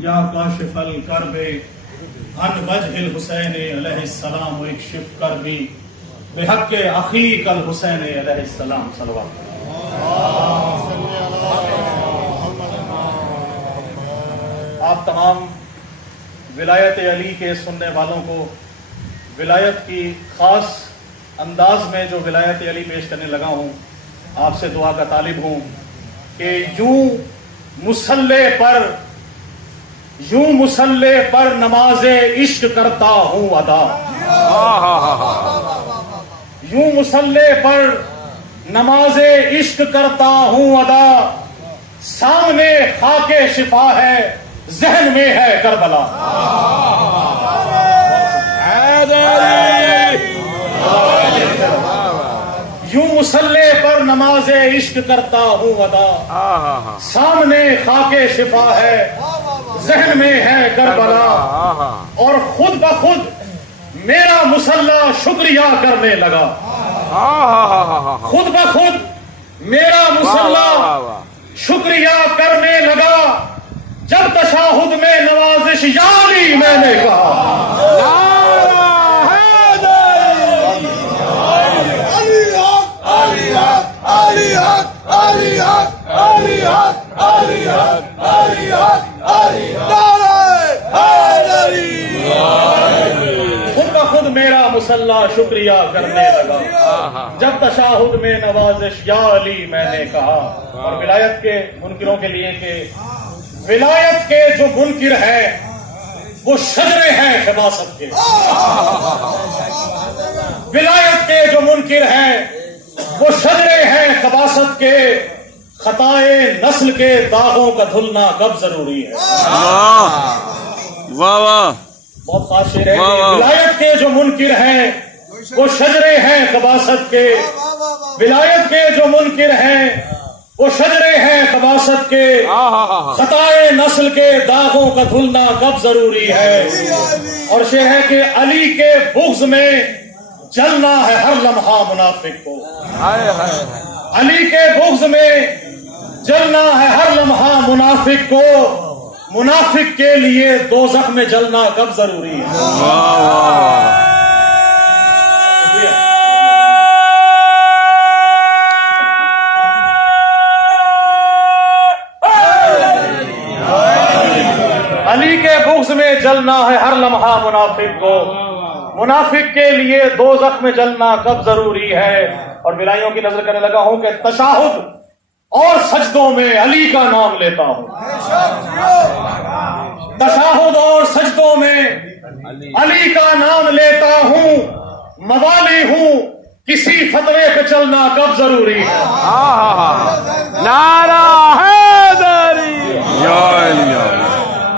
یا کاشف الکرب عن وجہ الحسین علیہ السلام واکشف کربی بحق اخیک الحسین علیہ السلام صلوات. آپ تمام ولایت علی کے سننے والوں کو ولایت کی خاص انداز میں جو ولایت علی پیش کرنے لگا ہوں، آپ سے دعا کا طالب ہوں کہ یوں مسلح پر نماز عشق کرتا ہوں ادا، یوں مسلح پر نماز عشق کرتا ہوں ادا، سامنے خاک شفا ہے ذہن میں ہے کربلا. یوں مسلح پر نماز عشق کرتا ہوں ادا، سامنے خاک شفا ہے ذہن میں ہے کربلا، اور خود بخود میرا مسلح شکریہ کرنے لگا، خود بخود میرا مسلح شکریہ کرنے لگا، جب تشہد میں نوازش یا علی میں نے کہا. خود بخود میرا مسلح شکریہ کرنے لگا، جب تشہد میں نوازش یا علی میں نے کہا. اور ولایت کے منکروں کے لیے کہ ولایت کے جو منکر ہیں وہ شجرے ہیں خباثت کے، ولایت کے جو منکر ہیں وہ شجرے ہیں خباثت کے، خطائے نسل کے داغوں کا دھلنا کب ضروری ہے. واہ واہ، بہت خاص شعر ہے. ولایت کے جو منکر ہیں وہ شجرے ہیں خباثت کے، ولایت کے جو منکر ہیں وہ شجرے ہیں خباثت کے، خطائے نسل کے داغوں کا دھلنا کب ضروری ہے. اور شعر ہے کہ علی کے بغض میں جلنا ہے ہر لمحہ منافق کو، علی کے بغض میں جلنا ہے ہر لمحہ منافق کو، منافق کے لیے دوزخ میں جلنا کب ضروری ہے. علی کے بغض میں جلنا ہے ہر لمحہ منافق کو، منافق کے لیے دوزخ میں جلنا کب ضروری ہے. اور ولایوں کی نظر کرنے لگا ہوں کہ تشہد اور سجدوں میں علی کا نام لیتا ہوں، تشہد اور سجدوں میں علی کا نام لیتا ہوں، موالی ہوں کسی فتوے پہ چلنا کب ضروری ہے. نعرہ حیدری.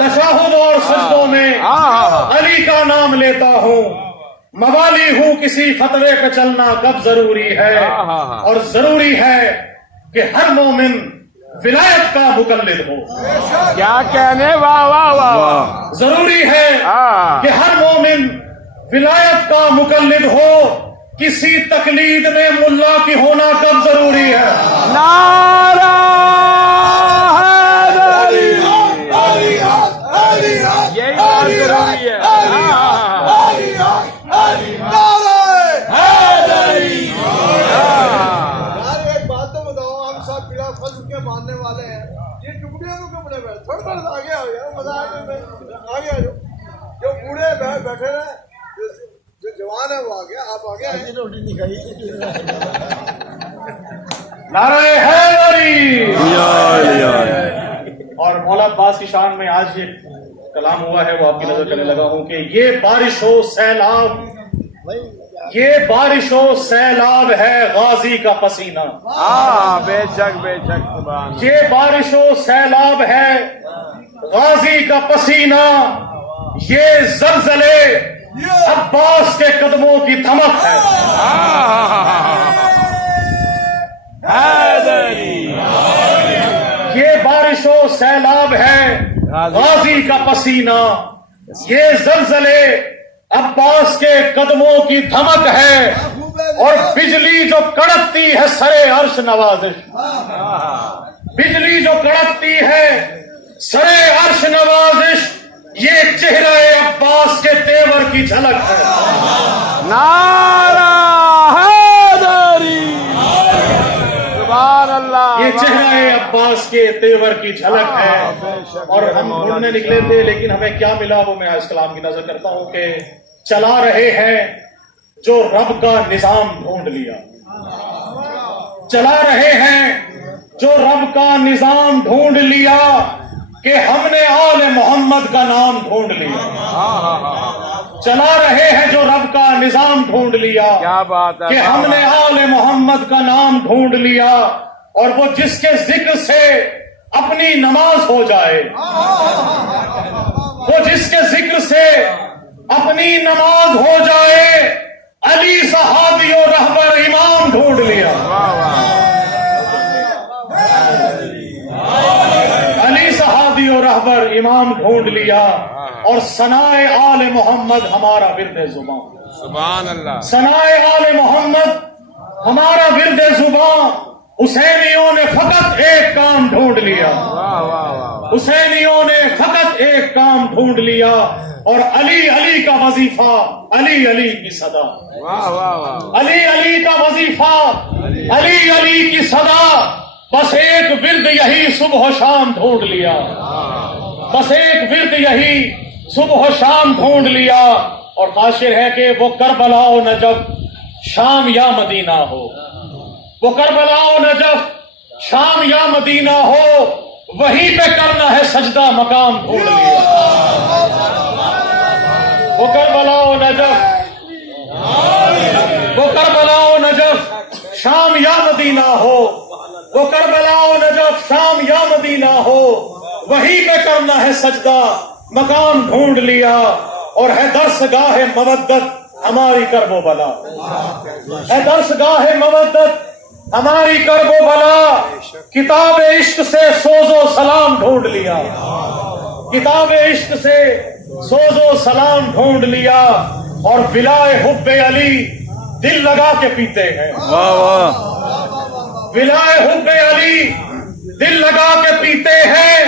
تشہد اور سجدوں میں علی کا نام لیتا ہوں، موالی ہوں کسی فتوے پہ چلنا کب ضروری ہے. اور ضروری ہے کہ ہر مومن ولایت کا مقلد ہو. کیا کہنے، واہ واہ واہ. ضروری ہے کہ ہر مومن ولایت کا مقلد ہو، کسی تقلید میں ملا کی ہونا کب ضروری ہے. نعرہ حیدری. یہی بات ضروری ہے. ماننے والے ہیں یہ ٹکڑیوں کے کپڑے میں تھوڑا تھوڑا آگے آ گیا، مزہ آگے آ جاؤ. جو بوڑھے بیٹھے رہے، جو جوان ہے وہ آگے، آپ آگے روٹی نہیں کھائی. نعرہ حیدری. اور مولا عباس کی شان میں آج یہ کلام ہوا ہے، وہ آپ کی نظر کرنے لگا ہوں کہ یہ بارش و سیلاب، یہ بارش و سیلاب ہے غازی کا پسینہ. بے شک بے شک. سبحان. یہ بارش و سیلاب ہے غازی کا پسینہ، یہ زلزلے عباس کے قدموں کی دھمک ہے. یہ بارش و سیلاب ہے غازی کا پسینہ، یہ زلزلے عباس کے قدموں کی دھمک ہے، اور بجلی جو کڑکتی ہے سرے عرش نوازش، بجلی جو کڑکتی ہے سرے عرش نوازش، की झलक है। नारा हैदरी, सुभान अल्लाह। ये चेहरा अब्बास के तेवर की झलक है। और हम ढूंढने निकले थे, लेकिन हमें क्या मिला वो मैं इस कलाम की नजर करता हूं कि चला रहे हैं जो रब का निजाम ढूंढ लिया। चला रहे हैं जो रब का निजाम ढूंढ लिया, कि हमने आले मोहम्मद का नाम ढूंढ लिया। चला रहे हैं जो रब का निजाम ढूंढ लिया, क्या बात है, कि हमने आले मोहम्मद का नाम ढूंढ लिया। और वो जिसके जिक्र से अपनी नमाज हो जाए, वो जिसके जिक्र से अपनी नमाज हो जाए, अली सहाबी और रहबर इमाम ढूंढ लिया। अली सहाबी और रहबर इमाम ढूंढ लिया। और सनाए आले मोहम्मद हमारा विर्द जुबान। सुभान अल्लाह। सनाए आले मोहम्मद हमारा विर्द जुबान। हुसैनियों ने फकत एक काम ढूंढ लिया। वाह वाह वाह। हुसैनियों ने फकत एक काम ढूंढ लिया। और अली अली का वजीफा, अली अली की सदा। वाह वाह वाह। अली अली का वजीफा, अली अली की सदा। बस एक विर्द यही सुबह शाम ढूंढ लिया। बस एक विर्द यही सुबह शाम ढूंढ लिया। और खासिर है कि वो करबला और नजफ, शाम या मदीना हो। वो करबला और नजफ, शाम या मदीना हो, वहीं पे करना है सजदा, मकाम ढूंढ लिया। वो करबला और नजफ, वो करबला और नजफ, शाम या मदीना हो। वो करबला और नजफ, शाम या मदीना हो, वहीं पे करना है सजदा, मकाम ढूंढ लिया। और है दर्सगाह मवद्दत हमारी करबो बला, है दर्सगाह मवद्दत हमारी करबो बला। किताब इश्क से सोजो सलाम ढूंढ लिया। किताब इश्क से सोजो सलाम ढूंढ लिया। और विलाए हुब्बे अली दिल लगा के पीते हैं। वाह वाह। विलाए हुब्बे अली दिल लगा के पीते हैं।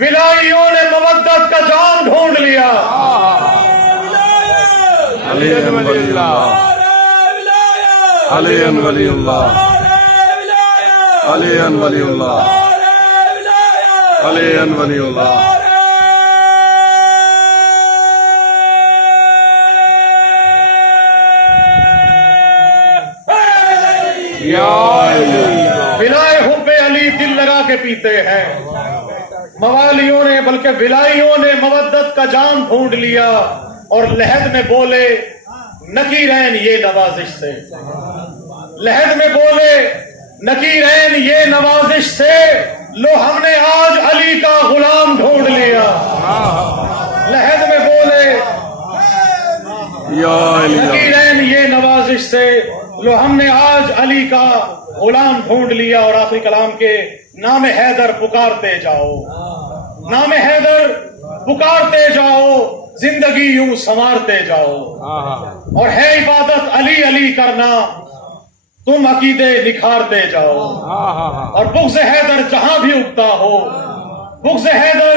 विलाइयों ने मवद्दत का जाम ढूंढ लिया। अली वलीउल्लाह, अली वलीउल्लाह, अली वलीउल्लाह, अली वलीउल्लाह। विलाए हुब्बे अली दिल लगा के पीते हैं। मवालियों ने, बल्कि विलाइयों ने मवद्दत का जाम ढूंढ लिया। और लहद में बोले नकीरैन ये नवाजिश से, लहद में बोले नकीरैन ये नवाजिश से, लो हमने आज अली का गुलाम ढूंढ लिया। लहद में बोले नकीरैन ये नवाजिश से, लो हमने आज अली का गुलाम ढूंढ लिया। और आखिरी कलाम के नाम हैदर पुकारते जाओ, नाम हैदर पुकारते जाओ, जिंदगी यूं संवारते जाओ। और है इबादत अली अली करना, तुम अकीदे निखारते जाओ। और बुग़्ज़ हैदर जहां भी उगता हो, बुग़्ज़ हैदर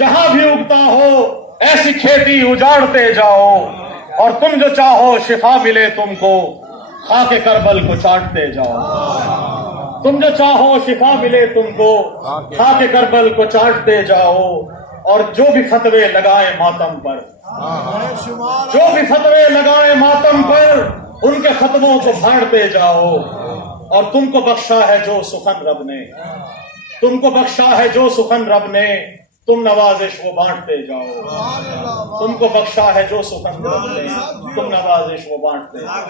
जहां भी उगता हो, ऐसी खेती उजाड़ते जाओ। और तुम जो चाहो शिफा मिले तुमको, खाके करबल को चाटते जाओ। तुम जो चाहो शिफा मिले तुमको, खाके करबल को चाटते जाओ। और जो भी फतवे लगाए मातम पर, जो भी फतवे लगाए मातम पर, उनके खत्मों को फाड़ते जाओ। और तुमको बख्शा है जो सुखन रब ने, तुमको बख्शा है जो सुखन रब ने, तुम नवाजिश वो बांटते जाओ। तुमको बख्शा है जो सुखन रब ने, तुम नवाजिश वो बांटते जाओ।